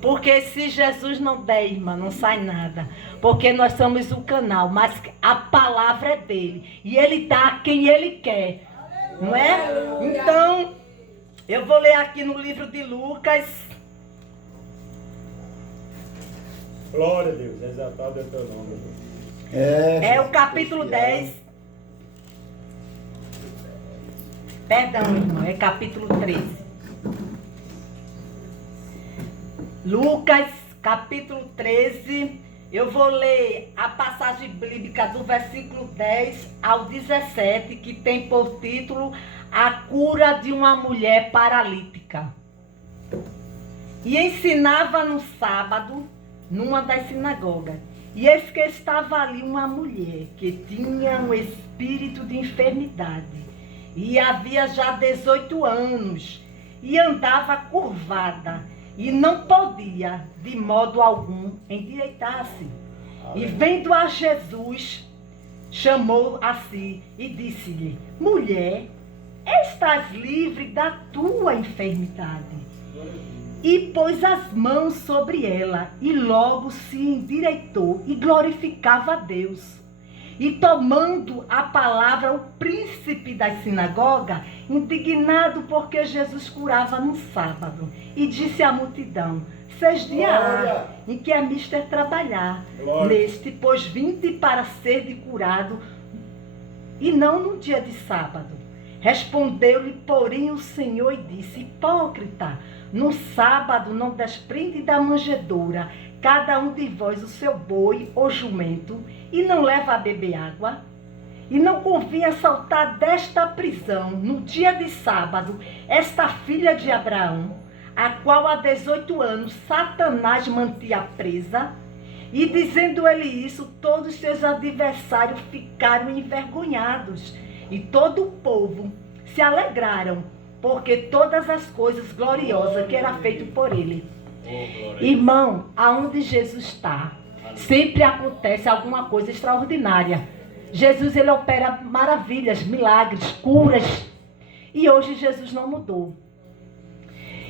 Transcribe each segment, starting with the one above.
Porque se Jesus não der, irmã, não sai nada. Porque nós somos o canal, mas a palavra é dele. E ele dá a quem ele quer. Não é? Então, eu vou ler aqui no livro de Lucas. Glória a Deus, exaltado é o teu nome. É o capítulo 10. Perdão, irmão, é capítulo 13. Lucas, capítulo 13, eu vou ler a passagem bíblica do versículo 10 ao 17, que tem por título A Cura de uma Mulher Paralítica. E ensinava no sábado, numa das sinagogas. E eis que estava ali uma mulher que tinha um espírito de enfermidade. E havia já 18 anos, e andava curvada, e não podia, de modo algum, endireitar-se. E vendo a Jesus, chamou a si e disse-lhe: Mulher, estás livre da tua enfermidade. E pôs as mãos sobre ela, e logo se endireitou e glorificava a Deus. E tomando a palavra o príncipe da sinagoga, indignado porque Jesus curava no sábado, e disse à multidão: 6 dias há em que é mister trabalhar. Neste, pois vinde para ser de curado, e não no dia de sábado. Respondeu-lhe, porém, o Senhor e disse: Hipócrita, no sábado não desprende da manjedoura cada um de vós o seu boi ou jumento, e não leva a beber água? E não convinha saltar desta prisão, no dia de sábado, esta filha de Abraão, a qual há 18 anos Satanás mantinha presa? E dizendo ele isso, todos seus adversários ficaram envergonhados, e todo o povo se alegraram, porque todas as coisas gloriosas que era feito por ele. Irmão, aonde Jesus está, sempre acontece alguma coisa extraordinária. Jesus, ele opera maravilhas, milagres, curas. E hoje Jesus não mudou.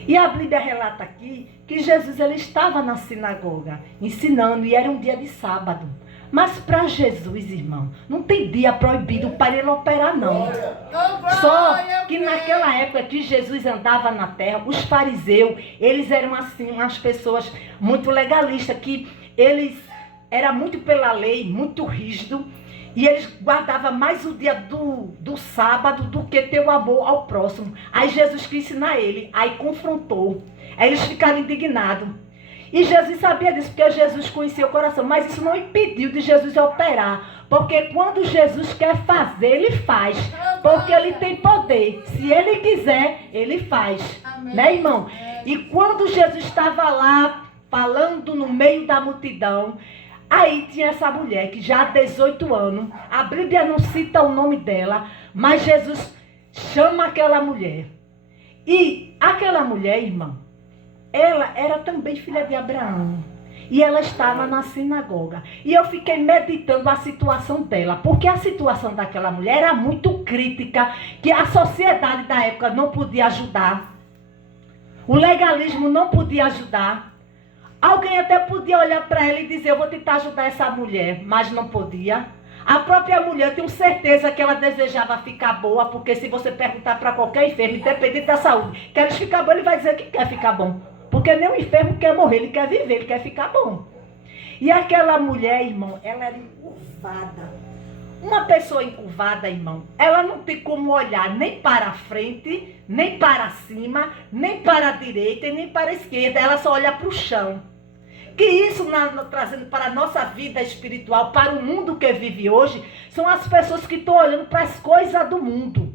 E a Bíblia relata aqui que Jesus, ele estava na sinagoga ensinando, e era um dia de sábado. Mas para Jesus, irmão, não tem dia proibido para ele operar, não. Só que naquela época que Jesus andava na terra, os fariseus, eles eram assim, umas pessoas muito legalistas, que eles eram muito pela lei, muito rígido, e eles guardavam mais o dia do sábado do que ter o amor ao próximo. Aí Jesus quis ensinar ele, aí confrontou. Aí eles ficaram indignados. E Jesus sabia disso, porque Jesus conhecia o coração. Mas isso não impediu de Jesus operar. Porque quando Jesus quer fazer, ele faz. Porque ele tem poder. Se ele quiser, ele faz. Amém. Né, irmão? E quando Jesus estava lá, falando no meio da multidão, aí tinha essa mulher que já há 18 anos, a Bíblia não cita o nome dela, mas Jesus chama aquela mulher. E aquela mulher, irmão, ela era também filha de Abraão. E ela estava na sinagoga. E eu fiquei meditando a situação dela. Porque a situação daquela mulher era muito crítica. Que a sociedade da época não podia ajudar. O legalismo não podia ajudar. Alguém até podia olhar para ela e dizer: eu vou tentar ajudar essa mulher. Mas não podia. A própria mulher, eu tenho certeza que ela desejava ficar boa. Porque se você perguntar para qualquer enfermo, independente da saúde, quer ficar bom, ele vai dizer que quer ficar bom. Porque nem o enfermo quer morrer, ele quer viver, ele quer ficar bom. E aquela mulher, irmão, ela era encurvada. Uma pessoa encurvada, irmão, ela não tem como olhar nem para a frente, nem para cima, nem para a direita e nem para a esquerda. Ela só olha para o chão. Que isso, trazendo para a nossa vida espiritual, para o mundo que vive hoje, são as pessoas que estão olhando para as coisas do mundo.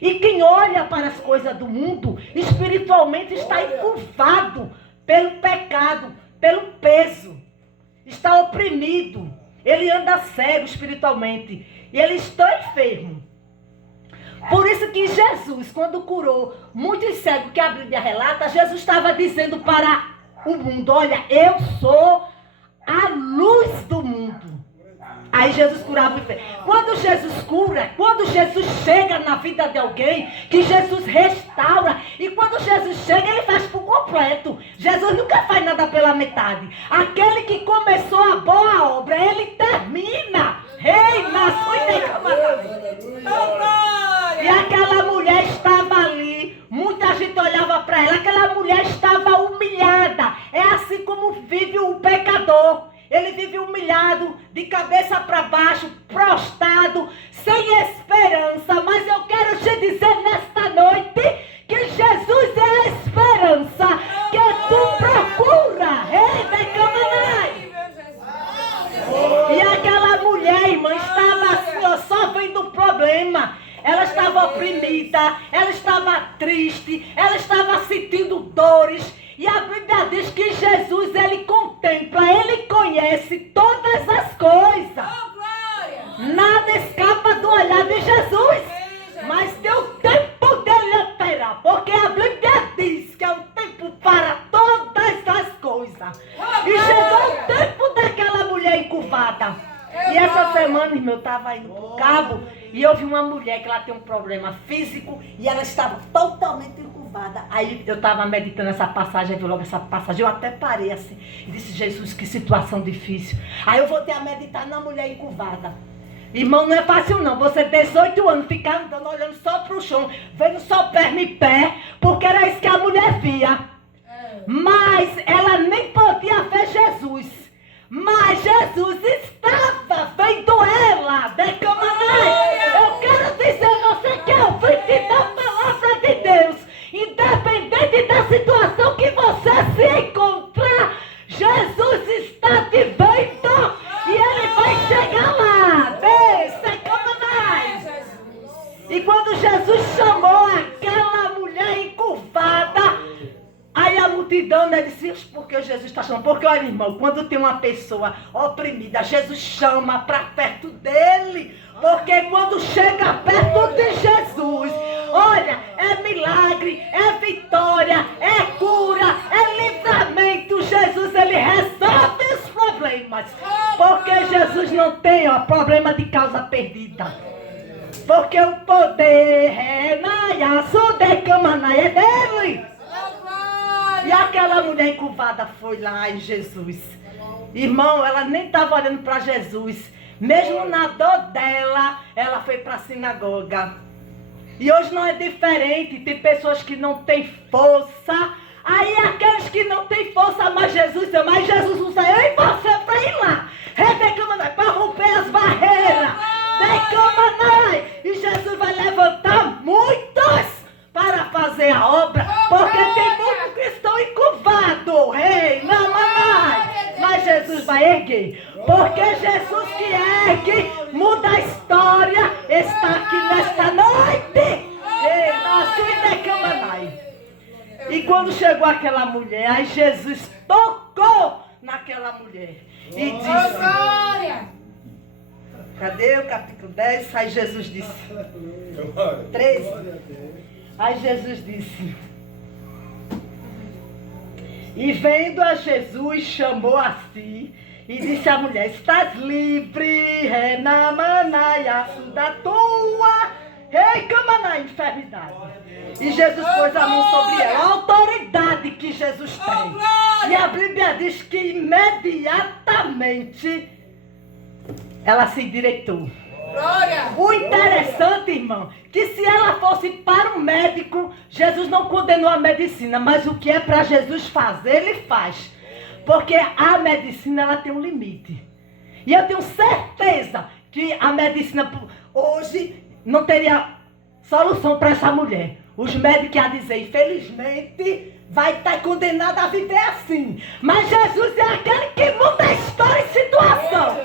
E quem olha para as coisas do mundo, espiritualmente está encurvado pelo pecado, pelo peso. Está oprimido. Ele anda cego espiritualmente. E ele está enfermo. Por isso que Jesus, quando curou muitos cegos que a Bíblia relata, Jesus estava dizendo para o mundo: olha, eu sou a luz do mundo. Aí Jesus curava o enfermo. Quando Jesus cura, quando Jesus chega na vida de alguém, que Jesus restaura. E quando Jesus chega, ele faz por completo. Jesus nunca faz nada pela metade. Aquele que começou a boa obra, ele termina. Rei, nação e e aquela mulher estava ali, muita gente olhava para ela, aquela mulher estava humilhada. É assim como vive o pecador. Ele vive humilhado, de cabeça para baixo, prostrado, sem esperança. Mas eu quero te dizer nesta noite que Jesus é a esperança que tu procura. Rei da Camanai. E aquela mulher, irmã, estava assim, ó, só vendo o problema. Ela estava oprimida, ela estava triste, ela estava sentindo dores. E a Bíblia diz que Jesus, ele contempla, ele conhece todas as coisas. Nada escapa do olhar de Jesus. Mas tem o tempo dele operar, porque a Bíblia diz que é um tempo para todas as coisas. E chegou o tempo daquela mulher encurvada. E essa semana, irmão, eu estava indo para o Cabo e eu vi uma mulher que ela tem um problema físico e ela estava totalmente encurvada. Aí eu estava meditando essa passagem, eu vi logo essa passagem, eu até parei assim e disse: Jesus, que situação difícil. Aí eu voltei a meditar na mulher encurvada. Irmão, não é fácil não, você 18 anos ficar andando, olhando só para o chão, vendo só perna e pé, porque era isso que a mulher via. Mas ela nem podia ver Jesus. Mas Jesus estava vendo ela, Decamanai. Eu quero dizer a você que é ouvinte da palavra de Deus, independente da situação que você se encontrar, Jesus está te vendo e ele vai chegar lá. Decamanai. E quando Jesus chamou aquela mulher encurvada, aí a multidão, né, disse: por que Jesus está chamando? Porque, olha, irmão, quando tem uma pessoa oprimida, Jesus chama para perto dele. Porque quando chega perto de Jesus, olha, é milagre, é vitória, é cura, é livramento. Jesus, ele resolve os problemas. Porque Jesus não tem, ó, problema de causa perdida. Porque o poder é dele. E aquela mulher encurvada foi lá em Jesus. Irmão, ela nem estava olhando para Jesus. Mesmo na dor dela, ela foi para a sinagoga. E hoje não é diferente. Tem pessoas que não têm força. Aí aqueles que não têm força, mas Jesus usa eu e você para ir lá. Para romper as barreiras. E Jesus vai levantar muitos para fazer a obra, porque tem muitos que estão encurvados, rei, não, mamãe. Mas Jesus vai erguer, porque Jesus que ergue, muda a história, está aqui nesta noite. Ei, nosso Idecamanai. E quando chegou aquela mulher, aí Jesus tocou naquela mulher e disse: cadê o capítulo 10? Aí Jesus disse, 13. Aí Jesus disse: e vendo a Jesus, chamou a si e disse à mulher: estás livre, renamanaiaço da tua recamana enfermidade. E Jesus pôs a mão sobre ela, a autoridade que Jesus tem. E a Bíblia diz que imediatamente ela se endireitou. O interessante, irmão, que se ela fosse para um médico, Jesus não condenou a medicina, mas o que é para Jesus fazer, ele faz. Porque a medicina, ela tem um limite. E eu tenho certeza que a medicina hoje não teria solução para essa mulher. Os médicos iam dizer: infelizmente, vai estar condenada a viver assim. Mas Jesus é aquele que muda a história e situação.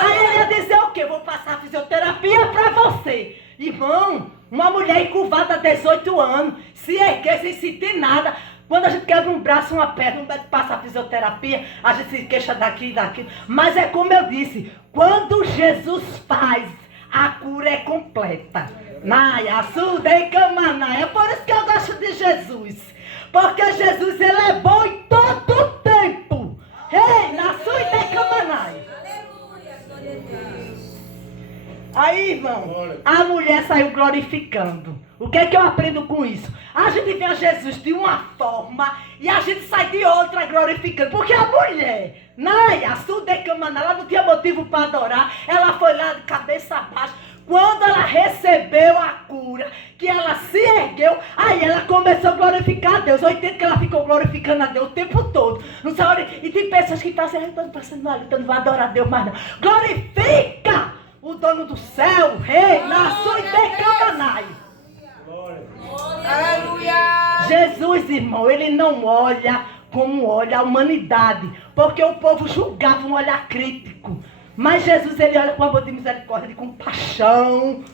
Aí ele ia dizer o quê? Vou passar fisioterapia para você. Irmão, uma mulher encurvada 18 anos, se erguer sem sentir nada. Quando a gente quebra um braço, uma perna, um médico passa a fisioterapia, a gente se queixa daqui e daqui. Mas é como eu disse, quando Jesus faz, a cura é completa. Naia, suda e camana. É por isso que eu gosto de Jesus. Porque Jesus, ele é bom em todo o tempo. Ei, na sua e camanai. saiu glorificando. O que é que eu aprendo com isso? A gente vê a Jesus de uma forma e a gente sai de outra glorificando. Porque a mulher, Naia, Sudecamana, ela não tinha motivo para adorar. Ela foi lá de cabeça baixa. Quando ela recebeu a cura, que ela se ergueu, aí ela começou a glorificar a Deus. Eu entendo que ela ficou glorificando a Deus o tempo todo. Não sabe? E tem pessoas que passam, estou passando ali, então não vai adorar a Deus mais não. Glorifica o dono do céu, o rei, na sua Sudecamana. Aleluia! Jesus, irmão, ele não olha como olha a humanidade, porque o povo julgava um olhar crítico. Mas Jesus, ele olha com amor de misericórdia, de compaixão.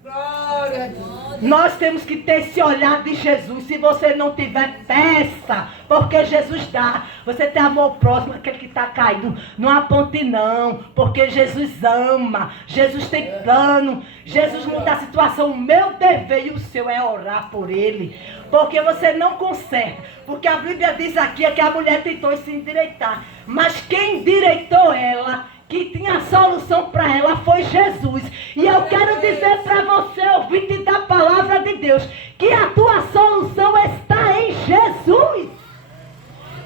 Glória a Deus. Nós temos que ter esse olhar de Jesus. Se você não tiver, peça, porque Jesus dá. Você tem amor ao próximo, aquele que está caído. Não aponte não, porque Jesus ama. Jesus tem plano. Jesus muda a situação. O meu dever e o seu é orar por ele. Porque você não conserta. Porque a Bíblia diz aqui que a mulher tentou se endireitar. Mas quem endireitou ela, que tinha solução para ela, foi Jesus. E eu quero dizer para você, ouvinte da palavra de Deus, que a tua solução está em Jesus.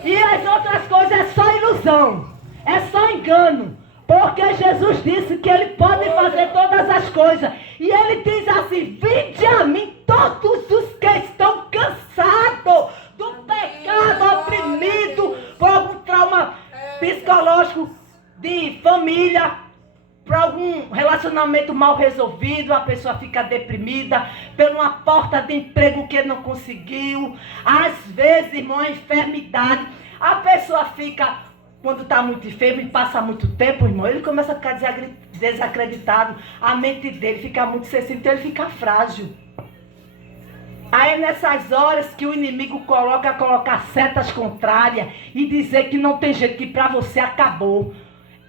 E as outras coisas é só ilusão, é só engano. Porque Jesus disse que ele pode fazer todas as coisas. E ele diz assim: vinde a mim todos os que estão cansados do pecado, oprimido por algum trauma psicológico, de família, para algum relacionamento mal resolvido, a pessoa fica deprimida, por uma porta de emprego que não conseguiu. Às vezes, irmão, a enfermidade, a pessoa fica, quando está muito enfermo e passa muito tempo, irmão, ele começa a ficar desacreditado, a mente dele fica muito sensível, então ele fica frágil. Aí é nessas horas que o inimigo coloca setas contrárias e dizer que não tem jeito, que para você acabou.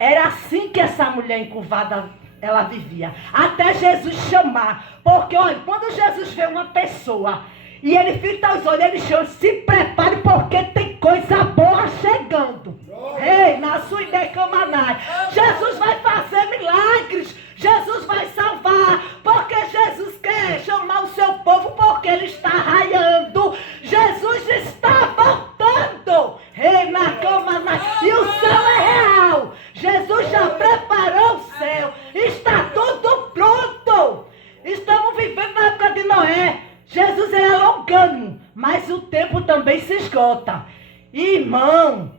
Era assim que essa mulher encurvada, ela vivia. Até Jesus chamar. Porque, olha, quando Jesus vê uma pessoa e ele fita os olhos, ele chama: se prepare porque tem coisa boa chegando. Ei, na sua Sudecamana. Jesus vai fazer milagres. Jesus vai salvar. Porque Jesus quer chamar o seu povo, porque ele está raiando. Jesus está voltando. Ei, na cama, e o céu é real. Jesus já preparou o céu. Está tudo pronto. Estamos vivendo na época de Noé. Jesus é longânimo, mas o tempo também se esgota. Irmão,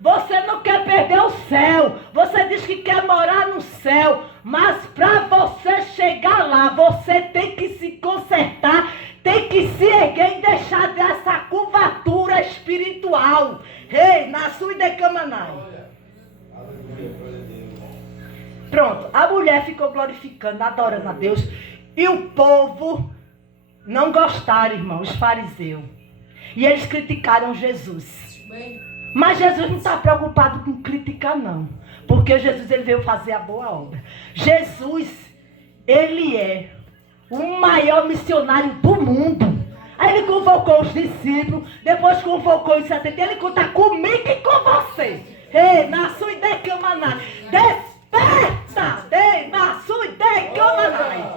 você não quer perder o céu. Você diz que quer morar no céu. Mas para você chegar lá, você tem que se consertar, tem que se erguer e deixar dessa curvatura espiritual. Ei, na sua Sudecamana. Pronto, a mulher ficou glorificando, adorando a Deus. E o povo não gostaram, irmão, os fariseus. E eles criticaram Jesus. Mas Jesus não está preocupado com criticar, não. Porque Jesus, ele veio fazer a boa obra. Jesus, ele é o maior missionário do mundo. Aí ele convocou os discípulos, depois convocou os 70. Ele conta comigo e com você. Ei, na sua Sudecamana. Desperta! Ei, na sua Sudecamana.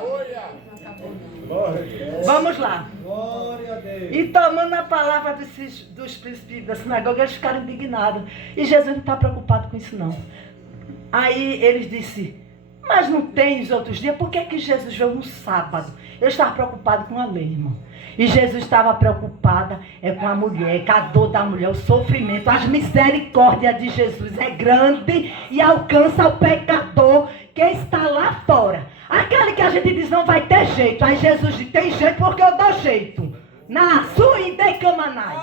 Vamos lá. Glória a Deus. E tomando a palavra dos príncipes da sinagoga, eles ficaram indignados. E Jesus não está preocupado com isso, não. Aí eles disseram: mas não tem os outros dias? Por que Jesus veio no sábado? Eu estava preocupado com a lei, irmão. E Jesus estava preocupada com a mulher, com a dor da mulher, o sofrimento. As misericórdias de Jesus é grande e alcança o pecador que está lá fora. Aquele que a gente diz não vai ter jeito. Aí Jesus diz: tem jeito porque eu dou jeito. Na sua Sudecamana.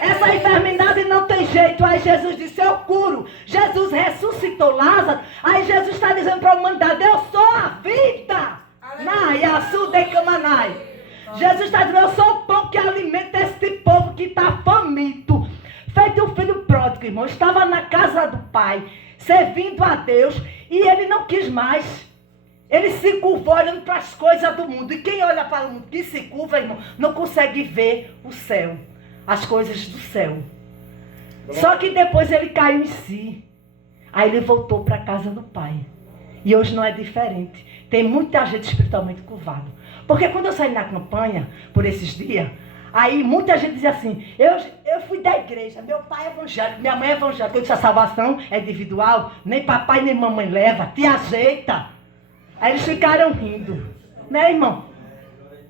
Essa enfermidade não tem jeito. Aí Jesus disse: eu curo. Jesus ressuscitou Lázaro. Aí Jesus está dizendo para a humanidade: eu sou a vida. Na Sudecamana. Jesus está dizendo: eu sou o pão que alimenta este povo que está faminto. Feito um filho pródigo, irmão. Estava na casa do pai, servindo a Deus. E ele não quis mais. Ele se curvou olhando para as coisas do mundo. E quem olha para o mundo que se curva, irmão, não consegue ver o céu. As coisas do céu. Só que depois ele caiu em si. Aí ele voltou para a casa do pai. E hoje não é diferente. Tem muita gente espiritualmente curvada. Porque quando eu saí na campanha, por esses dias, aí muita gente dizia assim, eu fui da igreja, meu pai é evangélico, minha mãe é evangélica. Eu disse, a salvação é individual, nem papai nem mamãe leva, te ajeita. Aí eles ficaram rindo, né, irmão?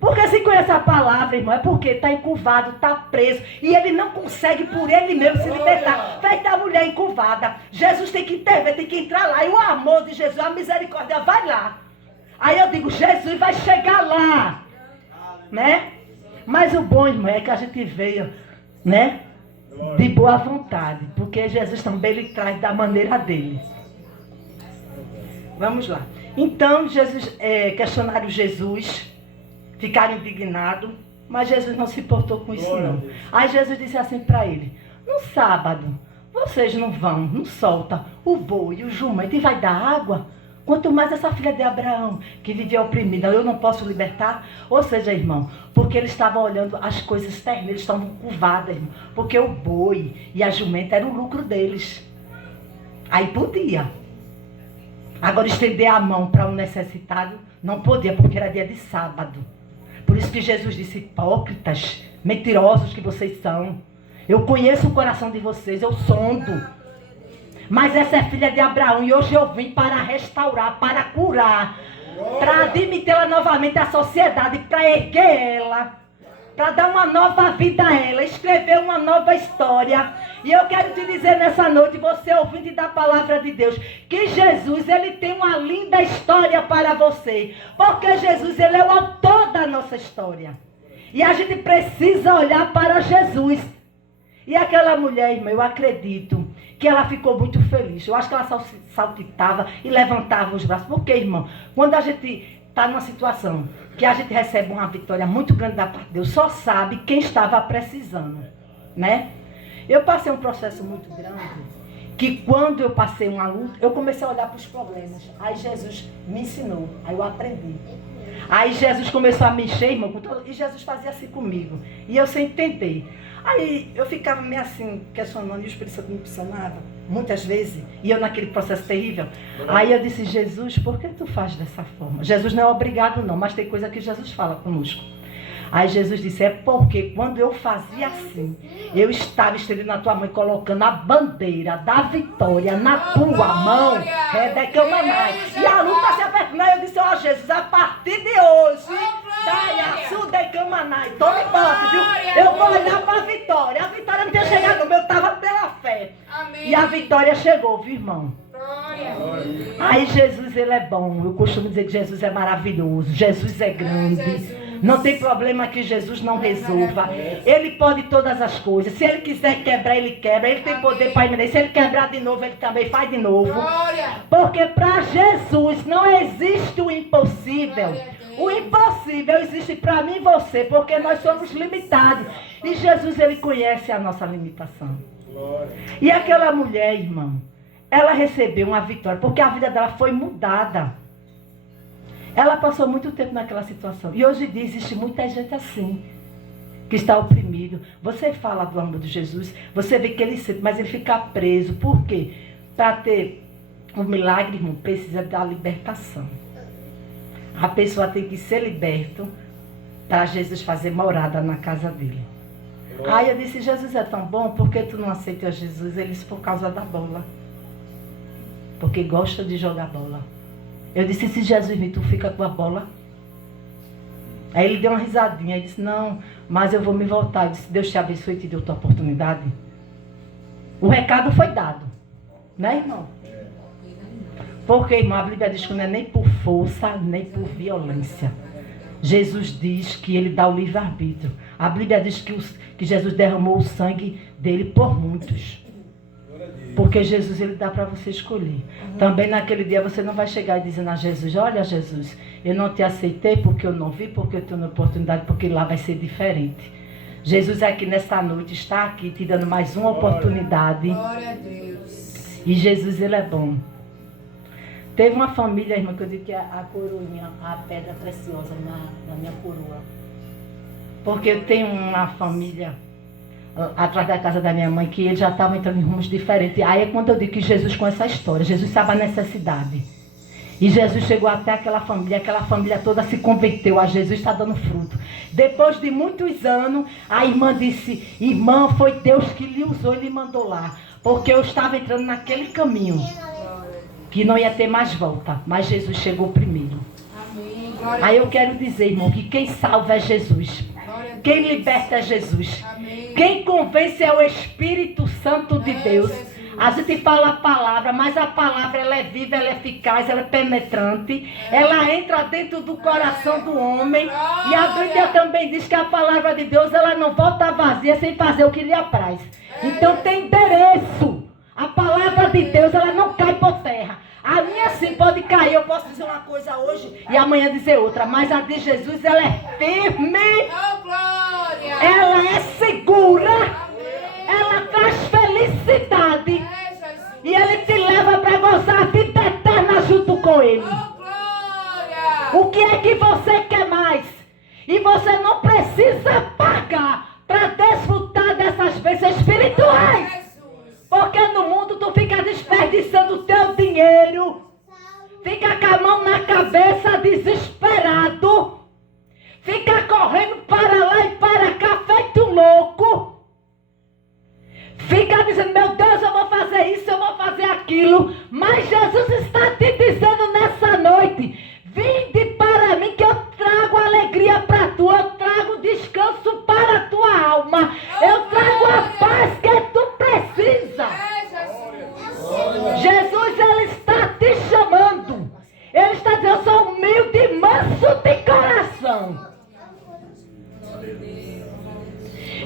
Porque se conhece a palavra, irmão, é porque está encurvado, está preso. E ele não consegue por ele mesmo se libertar. Feita a mulher encurvada. Jesus tem que intervir, tem que entrar lá. E o amor de Jesus, a misericórdia vai lá. Aí eu digo, Jesus vai chegar lá. Né? Mas o bom, irmão, é que a gente veio, né? De boa vontade. Porque Jesus também ele traz da maneira dele. Vamos lá. Então, questionaram Jesus. Ficaram indignados, mas Jesus não se importou com isso não. Aí Jesus disse assim para ele, no sábado, vocês não soltam o boi e o jumento e vai dar água? Quanto mais essa filha de Abraão, que vivia oprimida, eu não posso libertar? Ou seja, irmão, porque eles estavam olhando as coisas terrenas, eles estavam curvadas, irmão. Porque o boi e a jumenta era o lucro deles. Aí podia. Agora estender a mão para um necessitado, não podia, porque era dia de sábado. Por isso que Jesus disse, hipócritas, mentirosos que vocês são. Eu conheço o coração de vocês, eu sondo. Mas essa é filha de Abraão e hoje eu vim para restaurar, para curar, para admitê-la novamente à sociedade, para erguer ela, para dar uma nova vida a ela, escrever uma nova história. E eu quero te dizer nessa noite, você ouvinte da palavra de Deus, que Jesus, ele tem uma linda história para você. Porque Jesus, ele é o autor da nossa história. E a gente precisa olhar para Jesus. E aquela mulher, irmã, eu acredito que ela ficou muito feliz. Eu acho que ela saltitava e levantava os braços. Porque, irmão, quando a gente está numa situação que a gente recebe uma vitória muito grande da parte de Deus, só sabe quem estava precisando, né? Eu passei um processo muito grande, que quando eu passei uma luta, eu comecei a olhar para os problemas. Aí Jesus me ensinou, aí eu aprendi. Aí Jesus começou a mexer, irmão, e Jesus fazia assim comigo. E eu sem entender. Aí eu ficava meio assim, questionando, e o Espírito Santo me pressionava, muitas vezes, e eu naquele processo terrível. Aí eu disse, Jesus, por que tu faz dessa forma? Jesus não é obrigado não, mas tem coisa que Jesus fala conosco. Aí Jesus disse, é porque quando eu fazia assim, eu estava estendendo na tua mão e colocando a bandeira da vitória na tua mão. E a luta se apertou. Eu disse, ó Jesus, a partir de hoje, tome posse, viu? Eu vou olhar para a vitória. A vitória não tinha chegado, eu estava pela fé. Amém. E a vitória chegou, viu, irmão? Aí Jesus, ele é bom. Eu costumo dizer que Jesus é maravilhoso. Jesus é grande. Não tem problema que Jesus não resolva. Ele pode todas as coisas. Se ele quiser quebrar, ele quebra. Ele tem poder para eminar. Se ele quebrar de novo, ele também faz de novo. Porque para Jesus não existe o impossível. O impossível existe para mim e você, porque nós somos limitados. E Jesus, ele conhece a nossa limitação. E aquela mulher, irmão, ela recebeu uma vitória, porque a vida dela foi mudada. Ela passou muito tempo naquela situação. E hoje em dia existe muita gente assim, que está oprimido. Você fala do amor de Jesus, você vê que ele sente, mas ele fica preso. Por quê? Para ter um milagre, irmão, precisa da libertação. A pessoa tem que ser liberta para Jesus fazer morada na casa dele. Aí eu disse, Jesus é tão bom, por que tu não aceita Jesus? Ele disse, por causa da bola. Porque gosta de jogar bola. Eu disse, se Jesus me, tu fica com a bola? Aí ele deu uma risadinha, ele disse, não, mas eu vou me voltar. Eu disse, Deus te abençoe e te deu outra oportunidade. O recado foi dado, né, irmão? Porque, irmão, a Bíblia diz que não é nem por força, nem por violência. Jesus diz que ele dá o livre-arbítrio. A Bíblia diz que Jesus derramou o sangue dele por muitos. Porque Jesus, ele dá para você escolher. Também naquele dia você não vai chegar e dizendo a Jesus, olha Jesus, eu não te aceitei porque eu não vi, porque eu tenho oportunidade, porque lá vai ser diferente. Jesus aqui nesta noite está aqui te dando mais uma oportunidade. Glória a Deus. E Jesus, ele é bom. Teve uma família, irmã, que eu digo que é a coroinha, a pedra preciosa na minha coroa. Porque eu tenho uma família atrás da casa da minha mãe, que eles já estavam entrando em rumos diferentes. Aí é quando eu digo que Jesus conhece a história, Jesus sabe a necessidade. E Jesus chegou até aquela família toda se converteu a Jesus, está dando fruto. Depois de muitos anos, a irmã disse, irmã, foi Deus que lhe usou e lhe mandou lá. Porque eu estava entrando naquele caminho, que não ia ter mais volta. Mas Jesus chegou primeiro. Aí eu quero dizer, irmão, que quem salva é Jesus. Quem liberta é Jesus. Quem convence é o Espírito Santo de Deus. A gente fala a palavra, mas a palavra ela é viva, ela é eficaz, ela é penetrante. Ela entra dentro do coração do homem. E a Bíblia também diz que a palavra de Deus ela não volta vazia sem fazer o que lhe apraz. Então tem endereço. A palavra de Deus ela não cai por terra. A minha sim pode cair. Eu posso dizer uma coisa hoje e amanhã dizer outra. Mas a de Jesus ela é firme. Ela é segura. Ela traz felicidade. E Ele te leva para gozar a vida eterna junto com Ele. O que é que você quer mais? E você não precisa pagar para desfrutar dessas bênçãos espirituais. Porque no mundo tu fica desperdiçando o teu dinheiro. Fica com a mão na cabeça desesperado. Fica correndo para lá e para cá feito louco. Fica dizendo, meu Deus, eu vou fazer isso, eu vou fazer aquilo. Mas Jesus está te dizendo nessa noite, vinde para mim que eu trago alegria para tu, eu trago descanso para a tua alma. Eu trago a paz que tu precisa. Jesus, Ele está te chamando. Ele está dizendo, eu sou humilde e manso de coração.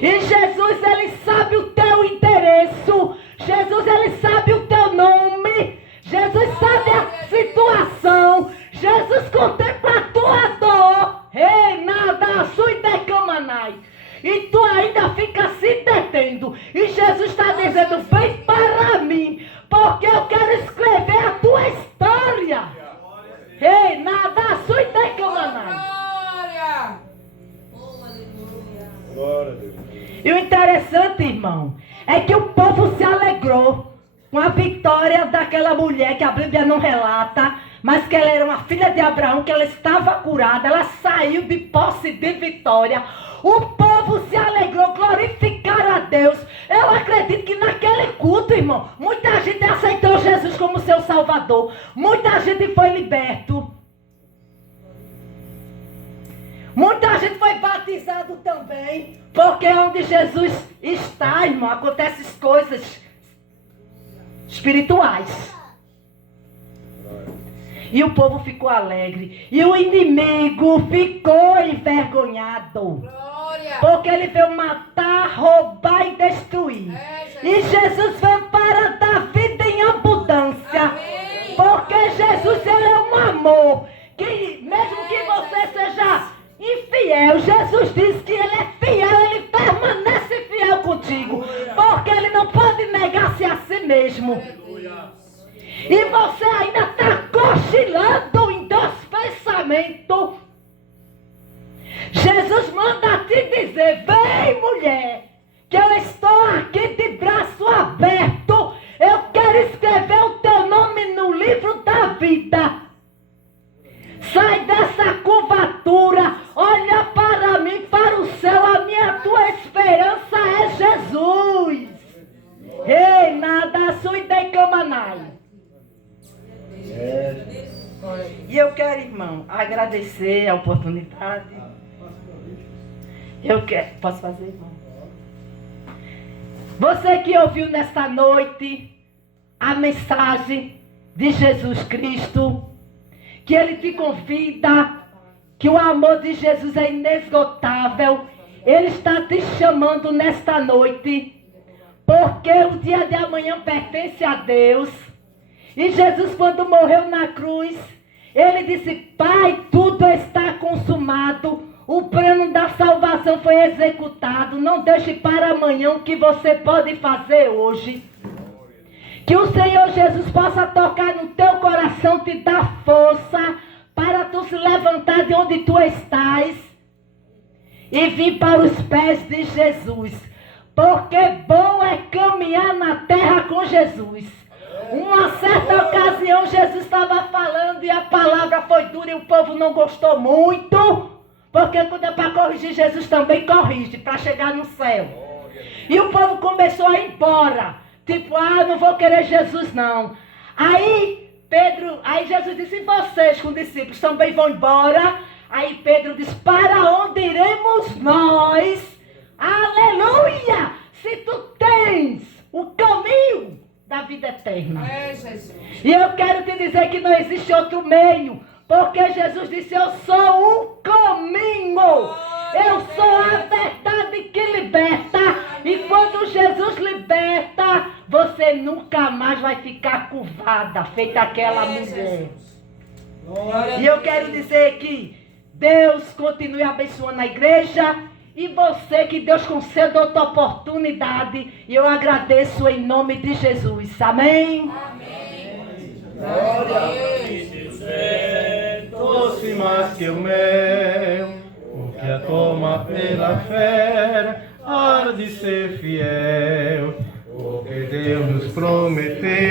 E Jesus, Ele sabe o teu endereço. Jesus, Ele sabe o teu nome. Jesus sabe a situação. Jesus contempla a tua dor. Ei, nada, sui decamanai. E tu ainda fica se detendo. E Jesus está dizendo, vem para mim. Porque eu quero escrever a tua história. Ei, nada, sui decamanai. Glória a Deus. E o interessante, irmão, é que o povo se alegrou com a vitória daquela mulher que a Bíblia não relata, mas que ela era uma filha de Abraão, que ela estava curada, ela saiu de posse de vitória. O povo se alegrou, glorificaram a Deus. Eu acredito que naquele culto, irmão, muita gente aceitou Jesus como seu Salvador. Muita gente foi liberto. Muita gente foi batizado também. Porque onde Jesus está, irmão, acontecem coisas espirituais. E o povo ficou alegre. E o inimigo ficou envergonhado. Porque ele veio matar, roubar e destruir. E Jesus veio para dar vida em abundância. Porque Jesus ele é um amor. Que mesmo que você seja infiel, Jesus diz que ele é fiel, ele permanece fiel contigo, porque ele não pode negar-se a si mesmo. E você ainda está cochilando em dois pensamentos. Jesus manda te dizer, vem mulher, que eu estou aqui de braço aberto, eu quero escrever o teu nome no livro da vida. Sai dessa curvatura, olha para mim, para o céu, a minha tua esperança é Jesus. Ei, nada sui decamanai. E eu quero, irmão, agradecer a oportunidade. Eu quero, posso fazer, irmão? Você que ouviu nesta noite a mensagem de Jesus Cristo, que Ele te convida, que o amor de Jesus é inesgotável. Ele está te chamando nesta noite, porque o dia de amanhã pertence a Deus. E Jesus, quando morreu na cruz, Ele disse, Pai, tudo está consumado. O plano da salvação foi executado. Não deixe para amanhã o que você pode fazer hoje. Que o Senhor Jesus possa tocar no teu coração, te dar força para tu se levantar de onde tu estás e vir para os pés de Jesus. Porque bom é caminhar na terra com Jesus. Uma certa ocasião Jesus estava falando e a palavra foi dura e o povo não gostou muito. Porque quando é para corrigir, Jesus também corrige, para chegar no céu. E o povo começou a ir embora. Tipo, não vou querer Jesus não. Aí Jesus disse, e vocês com os discípulos também vão embora? Aí Pedro disse, para onde iremos nós? Aleluia! Se tu tens o caminho da vida eterna. Jesus. E eu quero te dizer que não existe outro meio. Porque Jesus disse, eu sou o caminho. Eu sou a verdade que liberta. E quando Jesus liberta, você nunca mais vai ficar curvada, feita aquela mulher. E eu quero dizer que Deus continue abençoando a igreja. E você, que Deus conceda outra oportunidade. E eu agradeço em nome de Jesus. Amém? Amém. Glória a Deus. Doce mais que o mel, o que a toma pela fé, há de ser fiel, porque Deus nos prometeu.